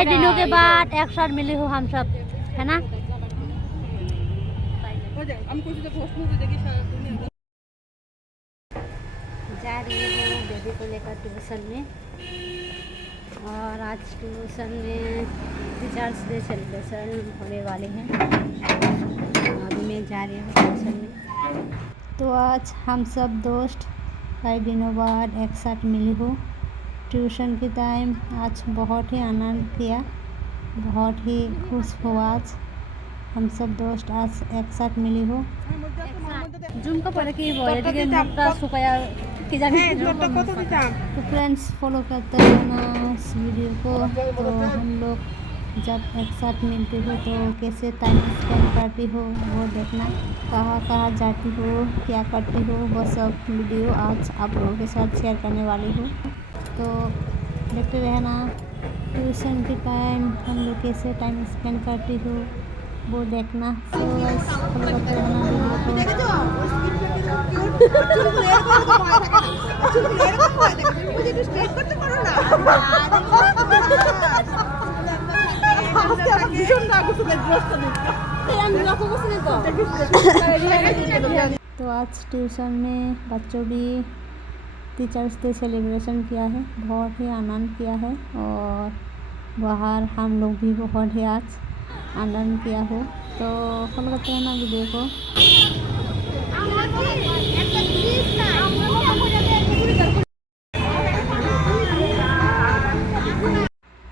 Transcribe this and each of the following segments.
कई दिनों के बाद एक साथ मिली हो हम सब, है ना। जा रही हूँ बेबी को लेकर ट्यूशन में, और आज ट्यूशन में टीचर्स डे सेलिब्रेशन होने वाली है। अभी मैं जा रही हूँ ट्यूशन में। तो आज हम सब दोस्त कई दिनों बाद एक साथ मिली हो ट्यूशन के टाइम। आज बहुत ही आनंद किया, बहुत ही खुश हुआ। आज हम सब दोस्त आज एक साथ मिली हो। जूम का पड़े कि मुखटा सुखाया कि जाने। तो फ्रेंड्स फॉलो करते रहना इस वीडियो को। तो हम लोग जब एक साथ मिलते हो तो कैसे टाइम स्पेंड करती हो वो देखना, कहाँ कहाँ जाती हो, क्या करती हो, वो सब वीडियो आज आप लोगों के साथ शेयर करने वाली हूँ। तो देखते रहना ट्यूशन के टाइम हम लोग कैसे टाइम स्पेंड करती हो वो देखना। तो फॉलो करते रहना वीडियो तो आज ट्यूशन में बच्चों भी टीचर्स डे सेलिब्रेशन किया है, बहुत ही आनंद किया है। और बाहर हम लोग भी बहुत ही आज आनंद किया हो। तो फॉलो करते हैं ना वीडियो को।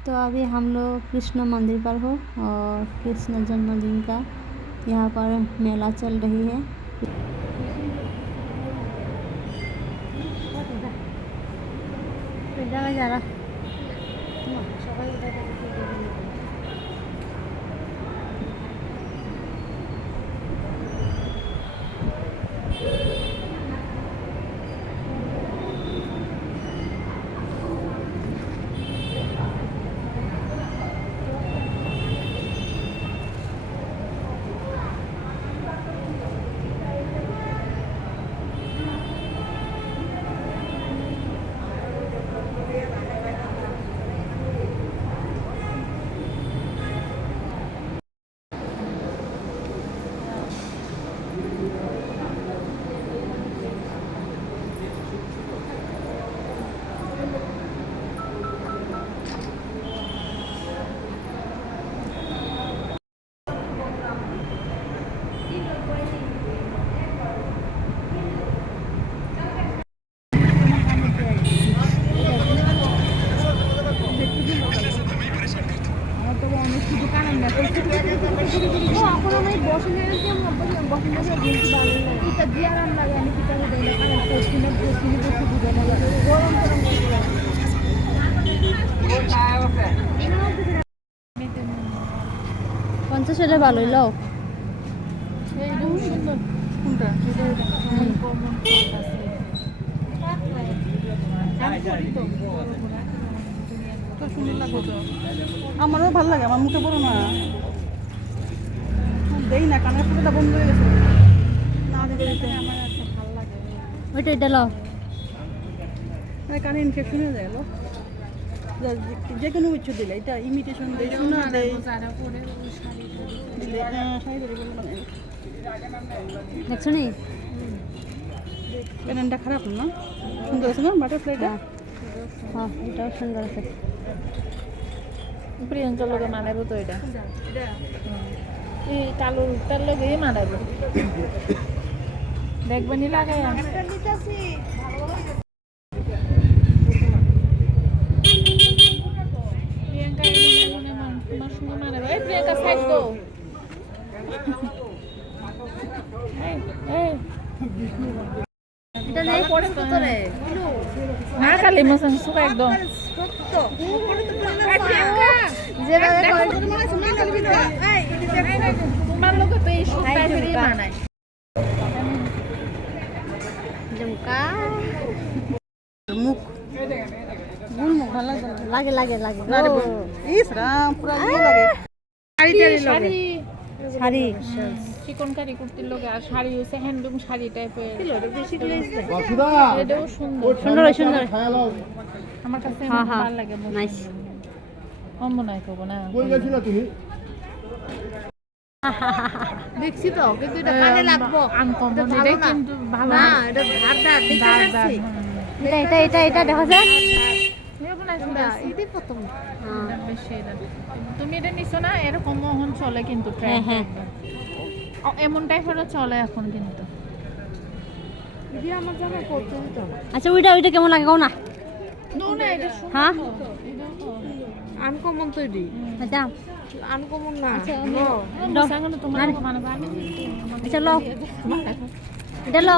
तो अभी हम लोग कृष्ण मंदिर पर हो, और कृष्ण जन्मदिन का यहाँ पर मेला चल रही है। जा रहा পঞ্চাশ হলে ভালোই লও। আমারও ভালো লাগে, আমার মুখে বড় না দেই না, কানের ফুলটা বন্ধ হয়ে গেছে না দেখতে আমার আছে ভালো লাগে। ওইটা এটা লও, কানে ইনফেকশন হয়ে যায়। যে কোনো কিছু দিলে এটা ইমিটেশন দেয়, সোনা দেয়, দেখছো নি প্যানেলটা খারাপ না, সুন্দর আছে না বাটারফ্লাইটা। হ্যাঁ এটাও সুন্দর আছে। প্রিয়ঞ্চল লোকে মানাবো তো এটা, এই তালুর লোকে মানাবো, দেখবেনি লাগাই তোমার সঙ্গে মানাবো। এই প্রিয়াঙ্কা সাইড গো, এটা নেই পড়ে কত রে না খালি মশন সুকা একদম যেভাবে তোমার লোকে তো এই সুকাই ফেরি মানায় ঝুমকা মুখ গুল মুখ ভালো লাগে লাগে লাগে না রে ইস রাম পুরো ইয়ে লাগে। শাড়ি শাড়ি চিকনকারি কুর্তির লোকে, আর শাড়ি হচ্ছে হ্যান্ডলুম শাড়ি টাইপের, এটাও সুন্দর সুন্দর সুন্দর আমার কাছে হ্যাঁ হ্যাঁ ভালো লাগে। নাইস। অম্বনায় করবো না কই গেছিলা তুমি? দেখছি তো কিন্তু এটা কানে লাগবো আনকমন এটা কিন্তু ভালো না এটা ধার ধার এটা দেখো স্যার এটাই প্রথম বেশি এটা তুমি এটা নিছো না এরকম মোহন চলে কিন্তু ট্রেন্ড হ্যাঁ। এমন টাইপেরও চলে এখন কিন্তু দিদি আমার জামা পড়তে দিত না। আচ্ছা ওইটা কেমন লাগে কও না না এটা হ্যাঁ আনকমন তৈরি, আচ্ছা আনকমন না। এখন তোমার মানে আচ্ছা লো এটা লো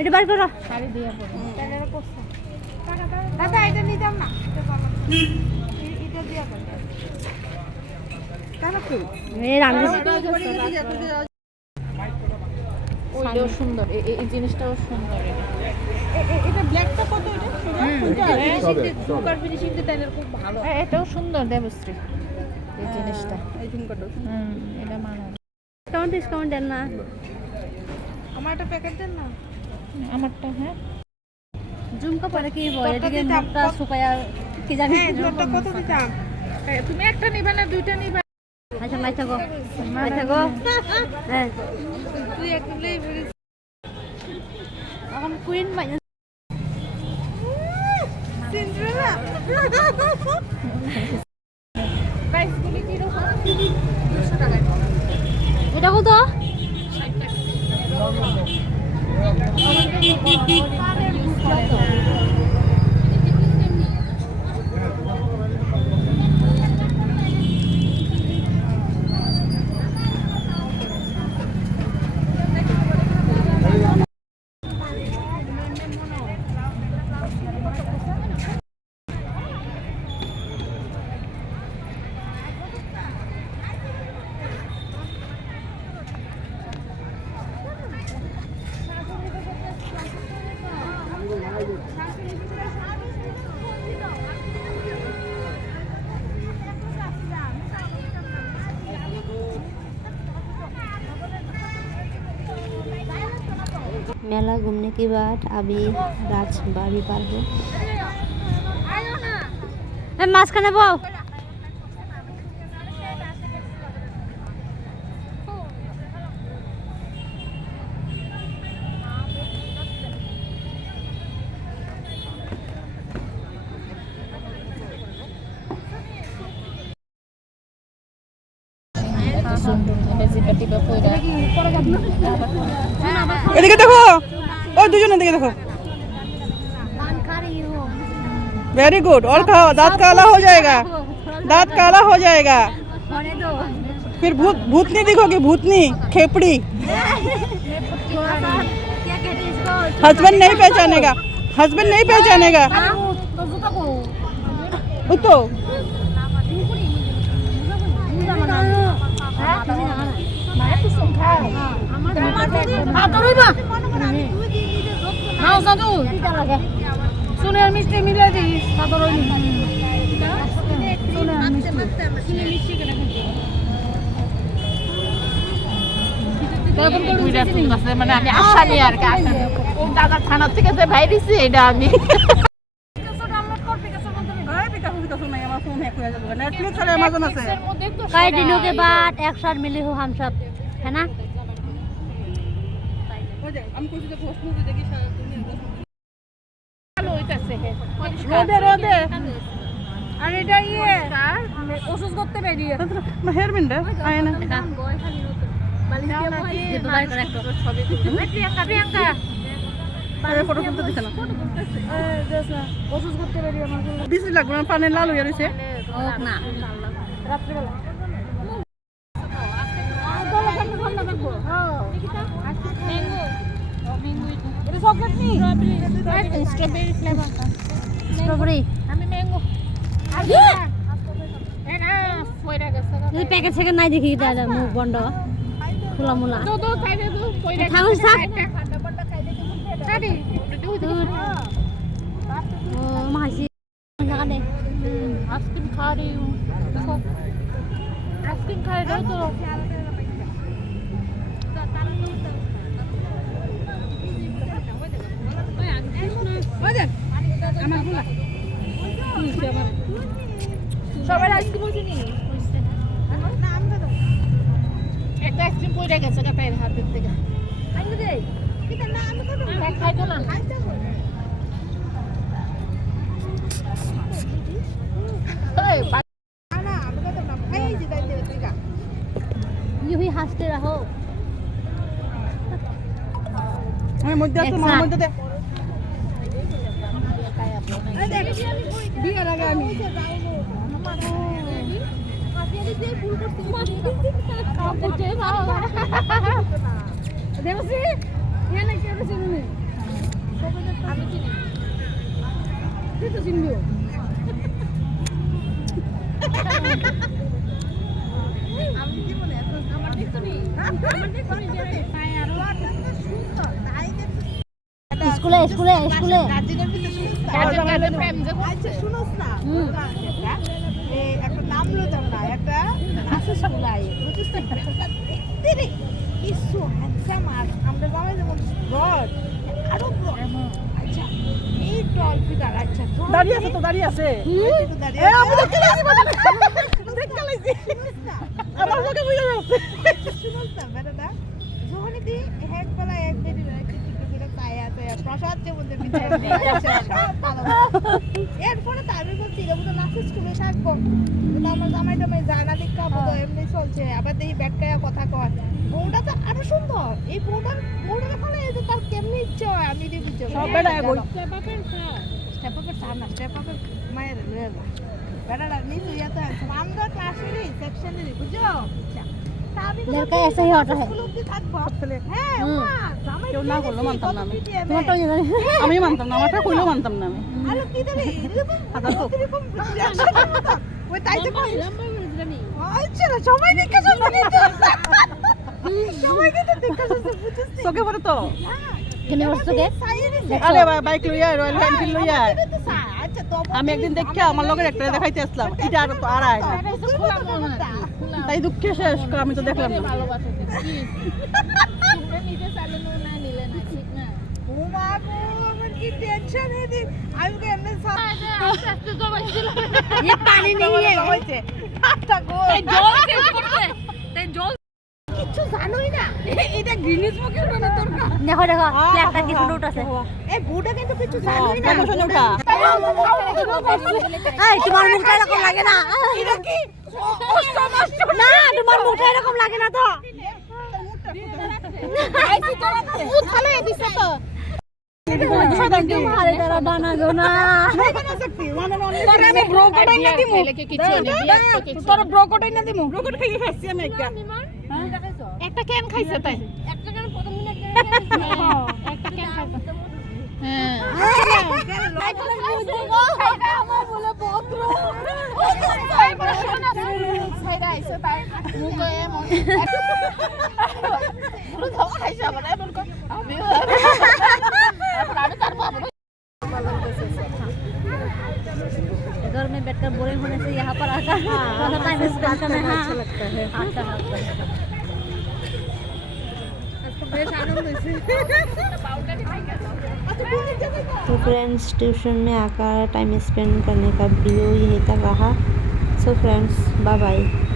এটা বার করো শাড়ি দিয়ে পড়ো দাদা এটা নিতাম না, এটা দিয়া কেন কি এই রান্না ওইটাও সুন্দর এই জিনিসটাও সুন্দর এটা ব্ল্যাকটা কত? সবে ফিনিশিং ডিজাইনের খুব ভালো। এটাও সুন্দর দেবশ্রী এই জিনিসটা এই ঝুমকাটা এটা মানো ডিসকাউন্ট দেন না আমার একটা প্যাকেট দেন না। আমারটা হ্যাঁ ঝুমকা পরে কি বয় এদিকে মুখটা সুপায়া কি জানি হ্যাঁ তোরটা কত দিতাম? তুমি একটা নিবে না দুইটা নিবে আচ্ছা নাই থাকো হ্যাঁ তুই একটু লেই বলিস। এখন কুইন বাজে সিন্ড্রেলা প্রাইসগুলি কি রকম এটা কত मेला घूमने के बाद अभी राजबाड़ी पार है মাঝখানে বউ এদিকে দেখো, ওই দুজনের দিকে দেখো। वेरी गुड, और खाओ, दांत काला हो जाएगा, दांत काला हो जाएगा। फिर भूतनी दिखोगी, भूतनी खेपड़ी। हस्बैंड नहीं पहचानेगा, हस्बैंड नहीं पहचानेगा। तो শুনে মিষ্টি মিলে দিস সাদর মানে আমি আশা নিয়ে আর কি দাদা থানা থেকে যে ভাই দিছি এটা আমি कई दिनों के बाद एक साथ मिले हो हम सब है ना রোদে রোদে আর এটা ইয়ে ওষুধ করতে বেরিয়ে हेयर बिंड आए ना প্রিয়াঙ্কা फोटो तुलते दिखे ना ওষুধ করতে বেরিয়ে আমার बिजली লাগবে না, পানি লাল হয়ে রয়েছে। হোক না রাত্রিবেলা স্ট্রবেরি আমি ম্যাঙ্গো যদি প্যাকেট থেকে নাই দেখি এটা মুখ বন্ধ খোলা মোলা থাকুস থাক ও মাসি জায়গা দে आइसक्रीम खा रही हूँ देखो आइसक्रीम खा रहे हो সবার আইসক্রিম হচ্ছে নি একটা আইসক্রিম পড়ে গেছে কাটার হাতের থেকে আইলে দে এটা না আমি তো খাইতো না এই না আমি তো না খাই যে তাই দেখিকা यूं ही हंसते रहो আমি মধ্যে আছে মার মধ্যে দে বিয়ের আগে আমি स्कूले स्कूले स्कूले গার্জেন প্রেম যে আচ্ছা শুনোস না একটা নাম লইতাম না একটা আছে স্কুল আই বুঝছিস না দেখতে রে কি সো হ্যান্ডসাম আর আমরা জামাই যেমন ব্রড আরো ব্রড আচ্ছা এই টল ফিগার আচ্ছা দাঁড়িয়ে আছে তো দাঁড়িয়ে আছে দাঁড়িয়ে এ আমি দেখতে লাইছি দেখতে লাইছি আমার মুখে বুঝে যাচ্ছে শুনোস না বেটাটা যখনই দি এক বেলা এক বেরি প্রসাদ যে মধ্যে এরপরে তারপরে বলছি এরকম নাচের স্কুলে থাকবো কিন্তু আমার জামাই টামাই যায় না দেখা তো এমনি চলছে আবার দেখি ব্যাটকায়া কথা কয় বউটা তো আরো সুন্দর এই বউটার ফলে এই যে তার কেমনি ইচ্ছে হয় আমি দিয়ে বুঝছো সব বেটা এক স্টেপ আপের সার না স্টেপ আপের মায়ের বেটাটা নিচে ইয়াতে আমরা ক্লাসেরই সেকশনেরই বুঝছো लड़का ऐसा ही होता है হ্যাঁ কেউ না করলো মানতাম না আমি তোমার তো জানি আমি মানতাম না আমারটা কইলেও মানতাম না আমি আরে কি রে এরকম ওই তাই তো কই আচ্ছা না সবাই দেখে চলছে সবাই কিন্তু দেখে চলছে বুঝছিস চোখে পড়ে তো কেন বসছো কে আরে বাইক লইয়া রয়্যাল এনফিল্ড লইয়া আচ্ছা তো আমি একদিন দেখে আমার লগের একটা দেখাইতে আসলাম এটা আর তো আর আয় না তাই দুঃখে শেষ আমি তো দেখলাম না ভালোবাসা কি তোমরা নিজে চালানো না নিলে না ঠিক না ও মা গো আমার কি টেনশন হেদি আমি তো এমনি আস্তে আস্তে জমাইছিল ये पानी नहीं है হইছে ঠাট্টা গো জল শেষ করতে তাই জল কিছু জানোই না এটা গ্রিনিস বুকে উঠানো দরকার देखो देखो फ्लैगটা কি ফুট আছে এই বুটা কিন্তু কিছু জানোই না কেন শুনে ওঠা এই তোমার মুখটা এরকম লাগে না এটা কি না তোমার মুখটা এরকম লাগে না তো আইছি তোরা উঠালে দিছে তো तुम्हारे तरह बना दो ना তোরা আমি ব্রোকোটাই না দিমু খাইলে কিছু নেই তোরা ব্রোকোটাই না দিমু রোকট খাইয়ে খাচ্ছি আমি একটা একটা ক্যান খাইছে তাই একটা কেন প্রথম দিন একটা ক্যান খাইছে হ্যাঁ আমার বলে পত্র ছাইরা আইছে তাই মুখে এমন পুরো খাইছে আবার এমন কই আমি তার বাবা घर में बैठकर बोरिंग होने से यहाँ पर आकर थोड़ा टाइम स्पेंड करना अच्छा लगता है तो फ्रेंड्स ट्यूशन में आकर टाइम स्पेंड करने का वीडियो यही तक रहा। So friends bye bye.